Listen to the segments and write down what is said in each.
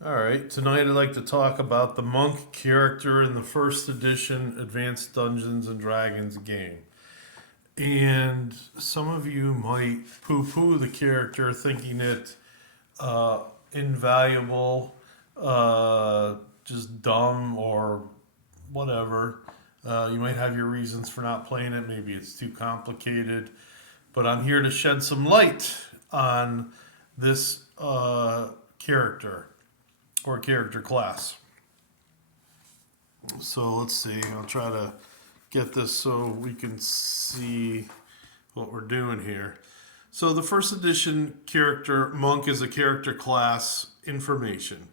All right, tonight I'd like to talk about the monk character in the first edition Advanced Dungeons and Dragons game. And some of you might poo poo the character thinking it uh, invaluable, uh, just dumb, or whatever. You might have your reasons for not playing it. Maybe it's too complicated. But I'm here to shed some light on this character or character class. So let's see. I'll try to get this so we can see what we're doing here. So the first edition character monk is a character class information.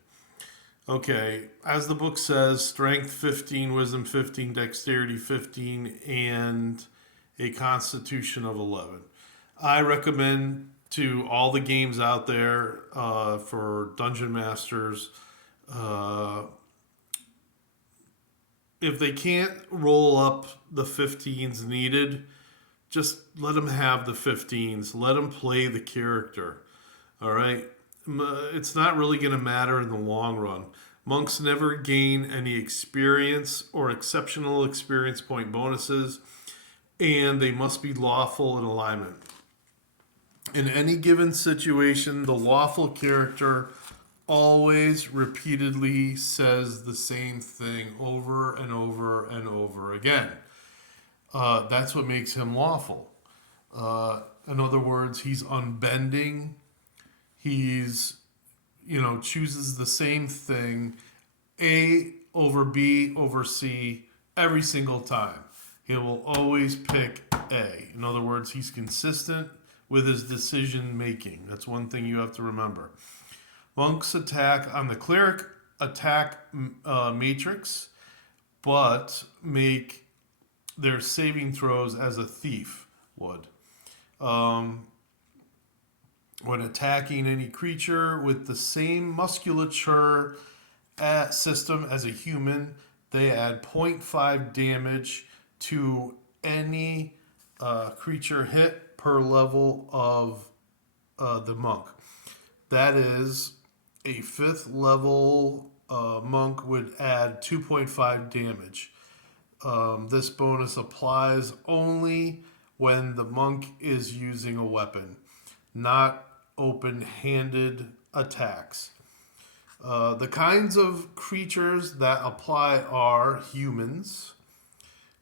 Okay, as the book says, strength 15, wisdom 15, dexterity 15, and a constitution of 11. I recommend to all the games out there for dungeon masters, uh, if they can't roll up the 15s needed, just let them have the 15s. Let them play the character. All right? It's not really going to matter in the long run. Monks never gain any experience or exceptional experience point bonuses, and they must be lawful in alignment. In any given situation, the lawful character always repeatedly says the same thing over and over and over again. That's what makes him lawful. In other words, he's unbending. He's, chooses the same thing, A over B over C, every single time. He will always pick A. In other words, he's consistent with his decision making. That's one thing you have to remember. Monks attack on the cleric attack matrix, but make their saving throws as a thief would. Um, when attacking any creature with the same musculature system as a human, they add 0.5 damage to any creature hit per level of the monk. That is, a 5th level monk would add 2.5 damage. This bonus applies only when the monk is using a weapon, not open handed attacks. The kinds of creatures that apply are humans,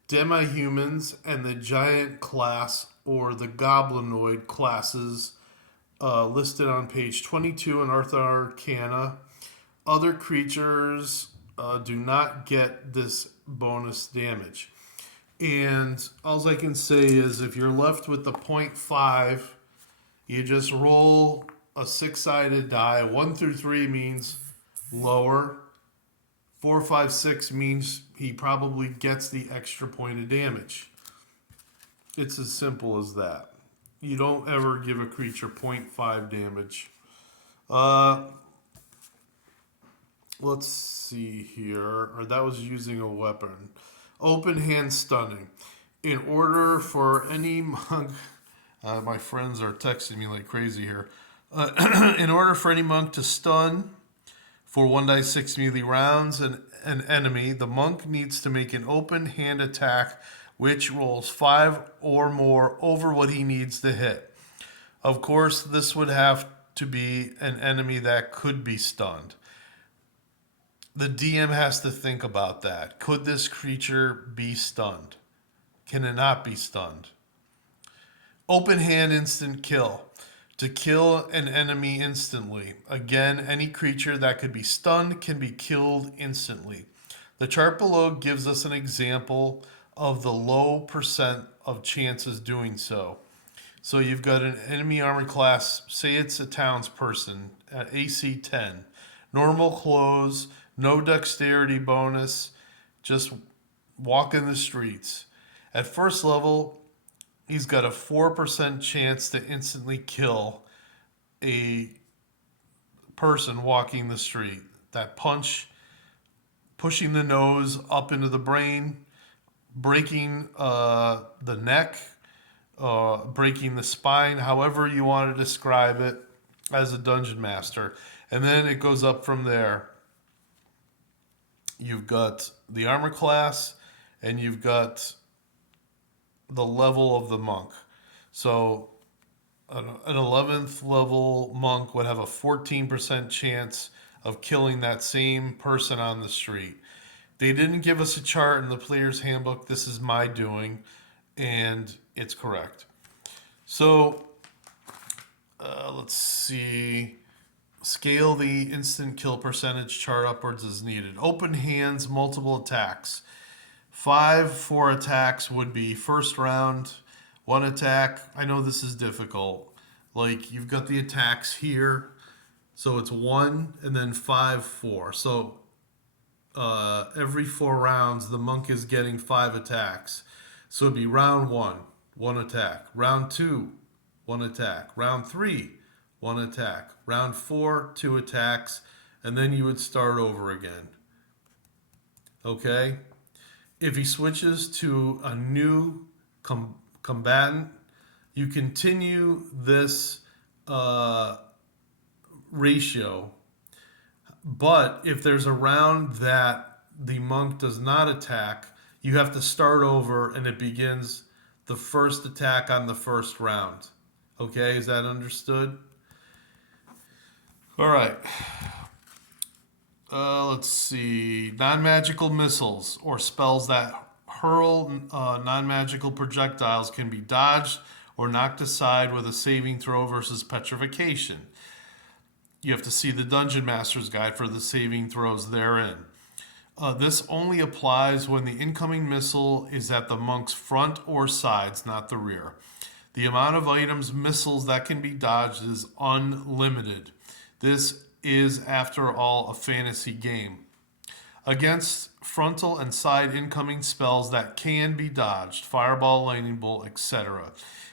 demi-humans, and the giant class or the goblinoid classes listed on page 22 in Arthur Arcana. Other creatures do not get this bonus damage. And all I can say is if you're left with the 0.5, you just roll a 6-sided die. 1 through 3 means lower. 4, 5, 6 means he probably gets the extra point of damage. It's as simple as that. You don't ever give a creature 0.5 damage. Let's see here. Or that was using a weapon. Open hand stunning. In order for any monk, my friends are texting me like crazy here. In order for any monk to stun for 1d6 melee rounds an enemy, the monk needs to make an open hand attack which rolls 5 or more over what he needs to hit. Of course, this would have to be an enemy that could be stunned. The DM has to think about that. Could this creature be stunned? Can it not be stunned? Open hand instant kill. To kill an enemy instantly. Again, any creature that could be stunned can be killed instantly. The chart below gives us an example of the low percent of chances doing so. So you've got an enemy armor class, say it's a townsperson at AC 10. Normal clothes, no dexterity bonus, just walking the streets. At first level, he's got a 4% chance to instantly kill a person walking the street. That punch, pushing the nose up into the brain, breaking the neck, breaking the spine, however you want to describe it as a dungeon master. And then it goes up from there. You've got the armor class, and you've got the level of the monk. So an 11th level monk would have a 14% chance of killing that same person on the street. They didn't give us a chart in the player's handbook. This is my doing, and it's correct. So let's see. Scale the instant kill percentage chart upwards as needed. Open hands, multiple attacks. 5 4 attacks would be first round, 1 attack. I know this is difficult. Like you've got the attacks here, so it's 1 and then 5 4. So every 4 rounds, the monk is getting 5 attacks. So it'd be round 1, 1 attack. Round 2, 1 attack. Round 3, 1 attack. Round 4, 2 attacks. And then you would start over again. Okay? If he switches to a new combatant, you continue this ratio. But if there's a round that the monk does not attack, you have to start over and it begins the first attack on the first round. Okay, is that understood? All right. Let's see. Non-magical missiles or spells that hurl non-magical projectiles can be dodged or knocked aside with a saving throw versus petrification. You have to see the Dungeon Master's Guide for the saving throws therein. This only applies when the incoming missile is at the monk's front or sides, not the rear. The amount of missiles that can be dodged is unlimited. This is, after all, a fantasy game. Against frontal and side incoming spells that can be dodged, fireball, lightning bolt, etc.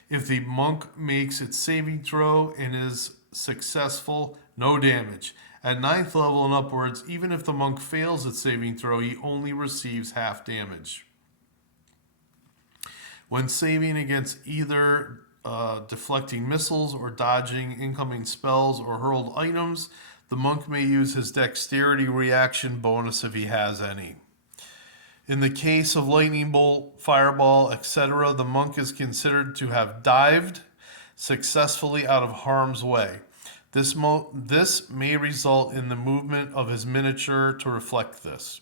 If the monk makes its saving throw and is successful, no damage. At 9th level and upwards, even if the monk fails its saving throw, he only receives half damage. When saving against either deflecting missiles or dodging incoming spells or hurled items, the monk may use his dexterity reaction bonus if he has any. In the case of lightning bolt, fireball, etc., the monk is considered to have dived successfully out of harm's way. This may result in the movement of his miniature to reflect this.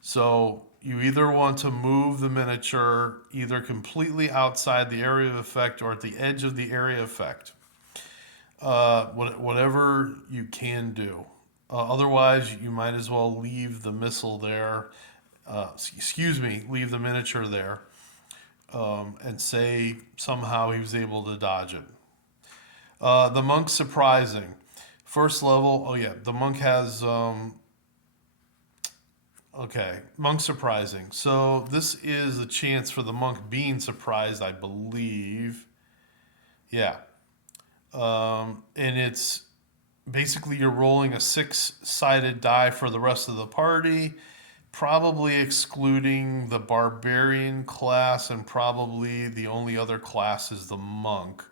So you either want to move the miniature either completely outside the area of effect or at the edge of the area of effect. Whatever you can do. Otherwise, you might as well leave the missile there. Leave the miniature there, and say somehow he was able to dodge it. The monk surprising. First level, the monk has, monk surprising. So this is a chance for the monk being surprised, I believe. Yeah. And it's basically you're rolling a 6-sided die for the rest of the party, probably excluding the barbarian class, and probably the only other class is the monk.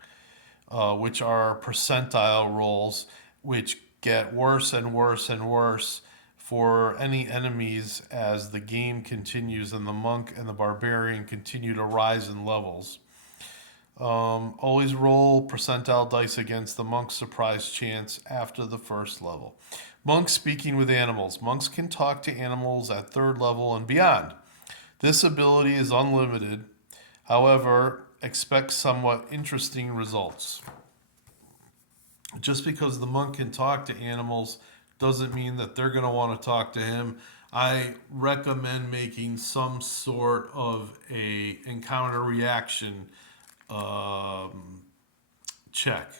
Which are percentile rolls, which get worse and worse and worse for any enemies as the game continues and the monk and the barbarian continue to rise in levels. Always roll percentile dice against the monk's surprise chance after the first level. Monks speaking with animals. Monks can talk to animals at 3rd level and beyond. This ability is unlimited. However, expect somewhat interesting results. Just because the monk can talk to animals doesn't mean that they're going to want to talk to him. I recommend making some sort of a encounter reaction check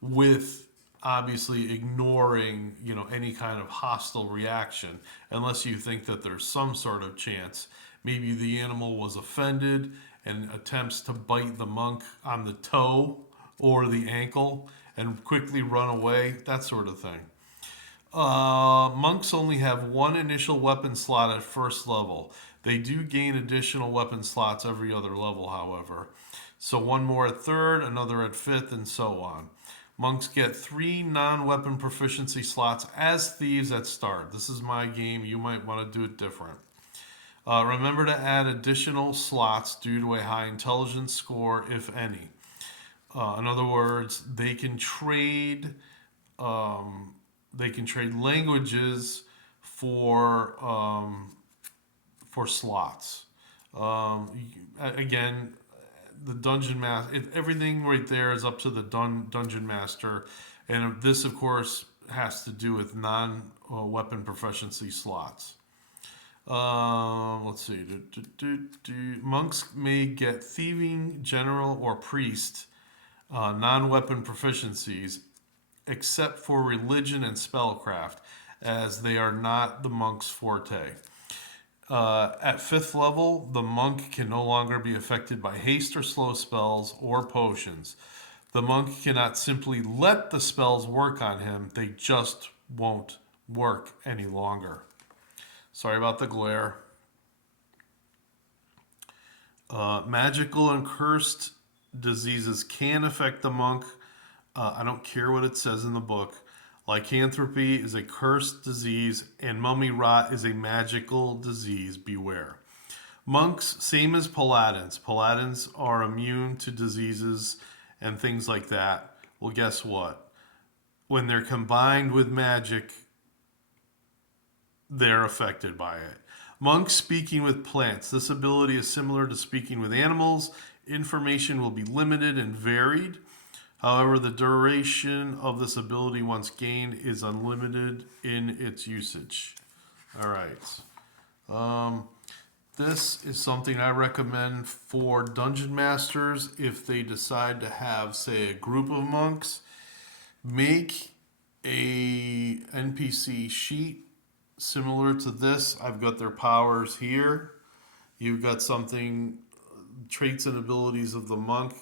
with obviously ignoring any kind of hostile reaction unless you think that there's some sort of chance. Maybe the animal was offended and attempts to bite the monk on the toe or the ankle and quickly run away, that sort of thing. Monks only have 1 initial weapon slot at 1st level. They do gain additional weapon slots every other level, however. So 1 more at 3rd, another at 5th, and so on. Monks get 3 non-weapon proficiency slots as thieves at start. This is my game. You might want to do it different. Remember to add additional slots due to a high intelligence score, if any. In other words, they can trade languages for slots. Again, the dungeon master, everything right there is up to the dungeon master, and this, of course, has to do with non-weapon proficiency slots. Let's see. Monks may get thieving, general, or priest non-weapon proficiencies, except for religion and spellcraft, as they are not the monk's forte. At 5th level, the monk can no longer be affected by haste or slow spells or potions. The monk cannot simply let the spells work on him, they just won't work any longer. Sorry about the glare. Magical and cursed diseases can affect the monk. I don't care what it says in the book. Lycanthropy is a cursed disease, and mummy rot is a magical disease. Beware. Monks, same as paladins. Paladins are immune to diseases and things like that. Well, guess what? When they're combined with magic, they're affected by it. Monks speaking with plants. This ability is similar to speaking with animals. Information will be limited and varied. However, the duration of this ability once gained is unlimited in its usage. All right. This is something I recommend for dungeon masters if they decide to have, say, a group of monks. Make a NPC sheet similar to this. I've got their powers here. You've got something, traits and abilities of the monk.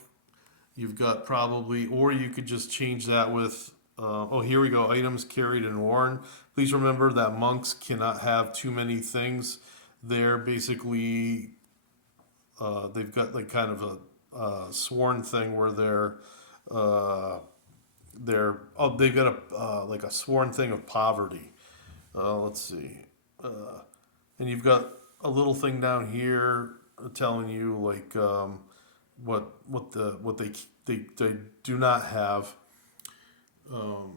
You've got probably, or you could just change that with, here we go, items carried and worn. Please remember that monks cannot have too many things. They're basically, they've got like kind of a sworn thing where they've got like a sworn thing of poverty. Let's see. And you've got a little thing down here telling you like what they do not have.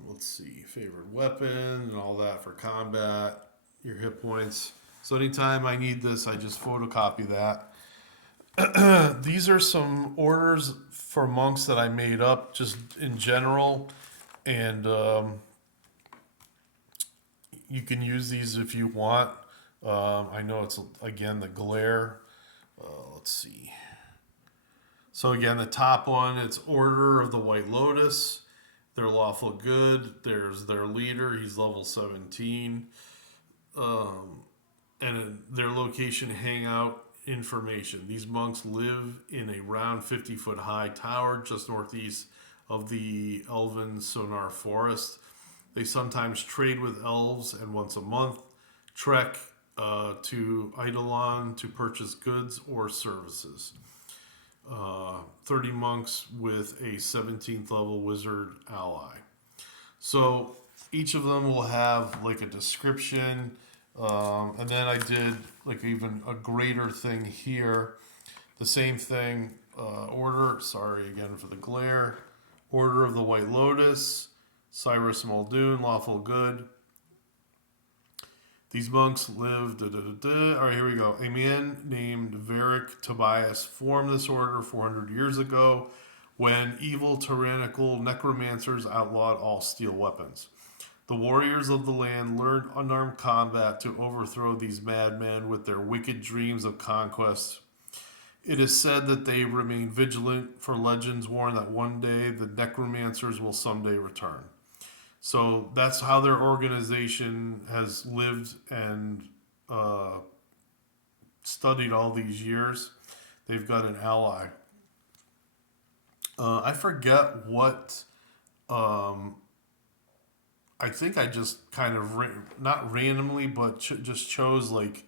Let's see, favorite weapon and all that for combat, your hit points. So anytime I need this, I just photocopy that. These are some orders for monks that I made up just in general, and you can use these if you want. I know it's, again, the glare. Let's see. So again, the top one, it's Order of the White Lotus. They're lawful good. There's their leader. He's level 17. And their location, hangout information. These monks live in a round 50-foot high tower just northeast of the Elven Sonar Forest. They sometimes trade with elves and once a month trek to Eidolon to purchase goods or services. 30 monks with a 17th level wizard ally. So each of them will have like a description, and then I did like even a greater thing here. The same thing, sorry again for the glare, Order of the White Lotus, Cyrus Muldoon, lawful good. These monks live. All right, here we go. A man named Varric Tobias formed this order 400 years ago when evil, tyrannical necromancers outlawed all steel weapons. The warriors of the land learned unarmed combat to overthrow these madmen with their wicked dreams of conquest. It is said that they remain vigilant, for legends warn that one day the necromancers will someday return. So that's how their organization has lived and studied all these years. They've got an ally. I forget what. I think I just kind of not randomly, but just chose like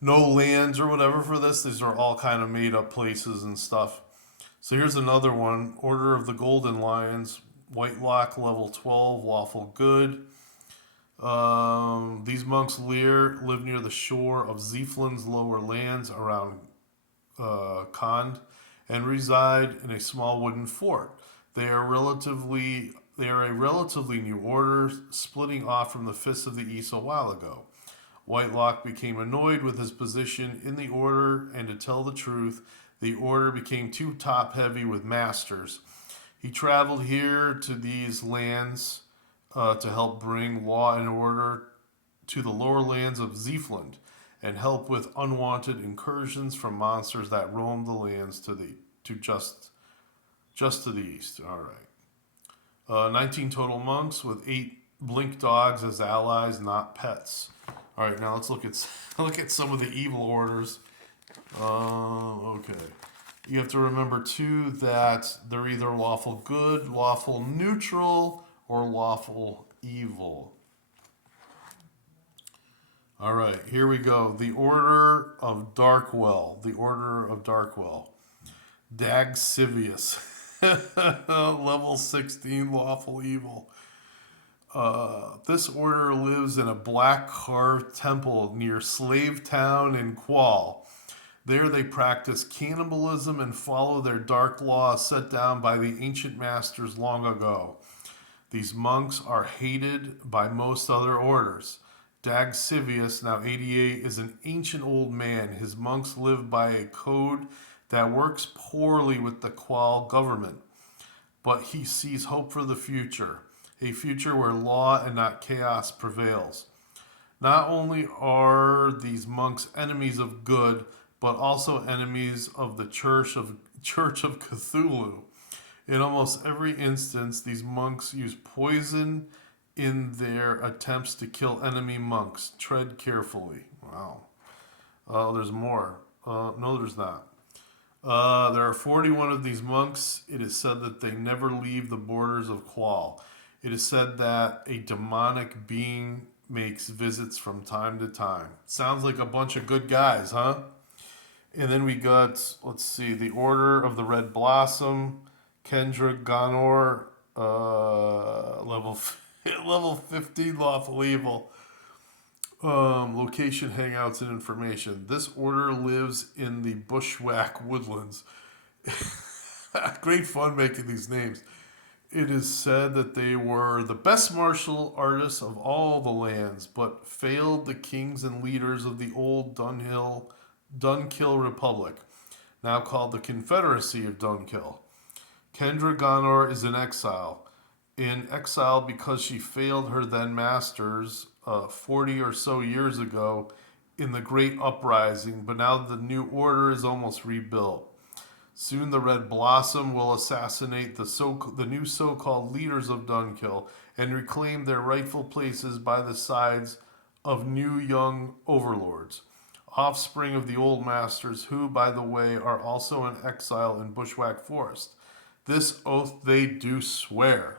no lands or whatever for this. These are all kind of made up places and stuff. So here's another one: Order of the Golden Lions. Whitelock, level 12, lawful good. These monks live near the shore of Zeeflin's lower lands around Khand and reside in a small wooden fort. They are a relatively new order, splitting off from the Fists of the East a while ago. Whitelock became annoyed with his position in the order, and to tell the truth, the order became too top heavy with masters. He traveled here to these lands to help bring law and order to the lower lands of Zeefland and help with unwanted incursions from monsters that roam the lands to just to the east. All right. 19 total monks with 8 blink dogs as allies, not pets. All right, now let's look at look at some of the evil orders. Okay. You have to remember too that they're either lawful good, lawful neutral, or lawful evil. All right, here we go. The Order of Darkwell. The Order of Darkwell. Dag Sivius. Level 16, lawful evil. This order lives in a black carved temple near Slave Town in Qual. There they practice cannibalism and follow their dark laws set down by the ancient masters long ago. These monks are hated by most other orders. Dag Sivius, now 88, is an ancient old man. His monks live by a code that works poorly with the Qual government, but he sees hope for the future, a future where law and not chaos prevails. Not only are these monks enemies of good, but also enemies of the Church of Cthulhu. In almost every instance, these monks use poison in their attempts to kill enemy monks. Tread carefully. Wow. There's more. No, there's not. There are 41 of these monks. It is said that they never leave the borders of Qual. It is said that a demonic being makes visits from time to time. Sounds like a bunch of good guys, huh? And then we got, let's see, the Order of the Red Blossom, Kendra Gonor, level 15, lawful evil. Location, hangouts, and information. This order lives in the Bushwhack Woodlands. Great fun making these names. It is said that they were the best martial artists of all the lands, but failed the kings and leaders of the old Dunkill Republic, now called the Confederacy of Dunkill. Kendra Gonor is in exile. In exile because she failed her then masters 40 or so years ago in the Great Uprising, but now the new order is almost rebuilt. Soon the Red Blossom will assassinate the new so-called leaders of Dunkill and reclaim their rightful places by the sides of new young overlords, offspring of the old masters who, by the way, are also in exile in Bushwhack Forest. This oath they do swear.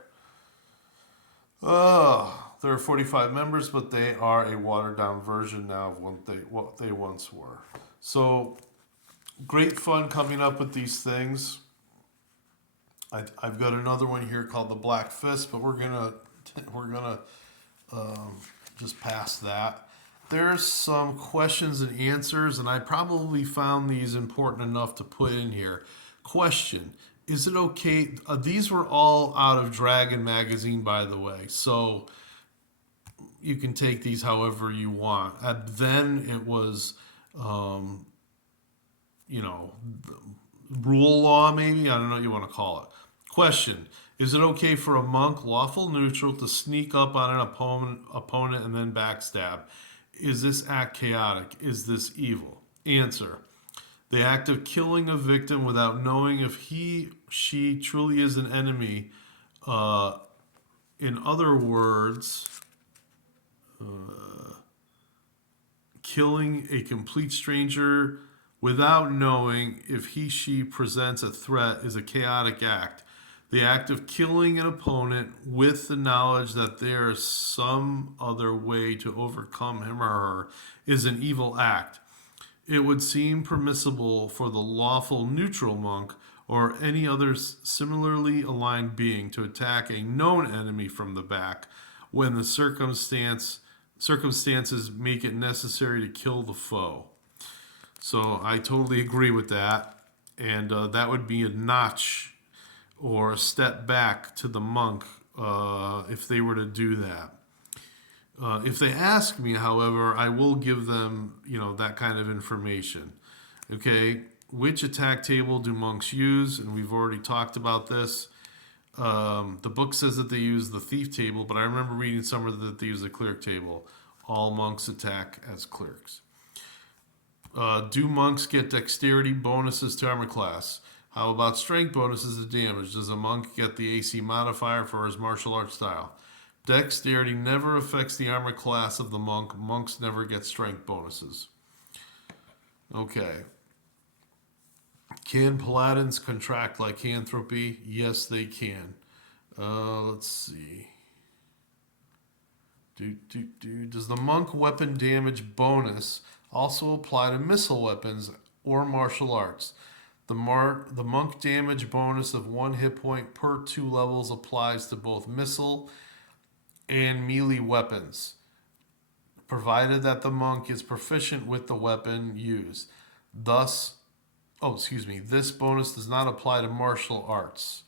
There are 45 members, but they are a watered-down version now of what they once were. So, great fun coming up with these things. I've got another one here called the Black Fist, but we're gonna just pass that. There's some questions and answers, and I probably found these important enough to put in here. Question: is it okay? These were all out of Dragon Magazine, by the way, so you can take these however you want. Then it was, rule law, maybe? I don't know what you want to call it. Question: is it okay for a monk, lawful neutral, to sneak up on an opponent and then backstab? Is this act chaotic? Is this evil? Answer: the act of killing a victim without knowing if she truly is an enemy. In other words, killing a complete stranger without knowing if she presents a threat is a chaotic act. The act of killing an opponent with the knowledge that there is some other way to overcome him or her is an evil act. It would seem permissible for the lawful neutral monk or any other similarly aligned being to attack a known enemy from the back when the circumstances make it necessary to kill the foe. So I totally agree with that. And that would be a notch or a step back to the monk if they were to do that. If they ask me, however, I will give them, that kind of information. Okay, which attack table do monks use? And we've already talked about this. The book says that they use the thief table, but I remember reading somewhere that they use the cleric table. All monks attack as clerics. Do monks get dexterity bonuses to armor class? How about strength bonuses to damage? Does a monk get the AC modifier for his martial arts style? Dexterity never affects the armor class of the monk. Monks never get strength bonuses. Okay. Can paladins contract lycanthropy? Yes, they can. Let's see. Does the monk weapon damage bonus also apply to missile weapons or martial arts? The monk damage bonus of 1 hit point per 2 levels applies to both missile and melee weapons, provided that the monk is proficient with the weapon used. This bonus does not apply to martial arts.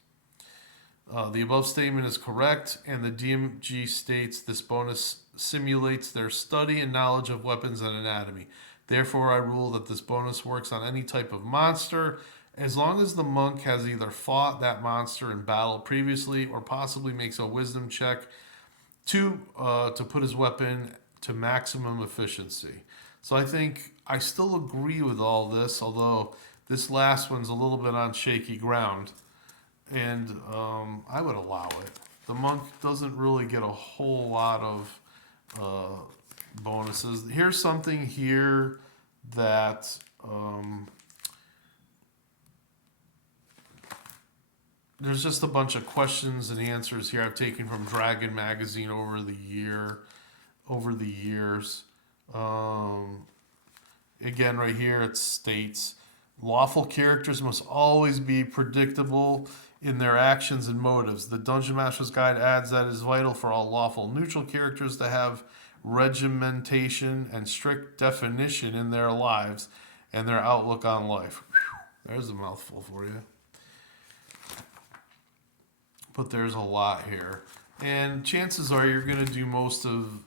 The above statement is correct, and the DMG states this bonus simulates their study and knowledge of weapons and anatomy. Therefore, I rule that this bonus works on any type of monster, as long as the monk has either fought that monster in battle previously or possibly makes a wisdom check to put his weapon to maximum efficiency. So I think I still agree with all this, although this last one's a little bit on shaky ground. And I would allow it. The monk doesn't really get a whole lot of bonuses. Here's something here that there's just a bunch of questions and answers here I've taken from Dragon Magazine over the years. Again, right here it states, lawful characters must always be predictable in their actions and motives. The Dungeon Master's Guide adds that it is vital for all lawful neutral characters to have regimentation and strict definition in their lives and their outlook on life. Whew, there's a mouthful for you. But there's a lot here. And chances are you're going to do most of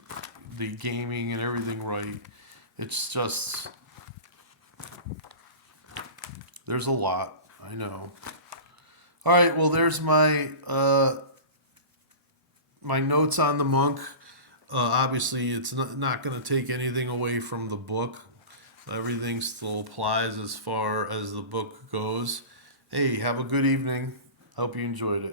the gaming and everything right. It's just, there's a lot, I know. All right, well, there's my my notes on the monk. Obviously, it's not going to take anything away from the book. Everything still applies as far as the book goes. Hey, have a good evening. Hope you enjoyed it.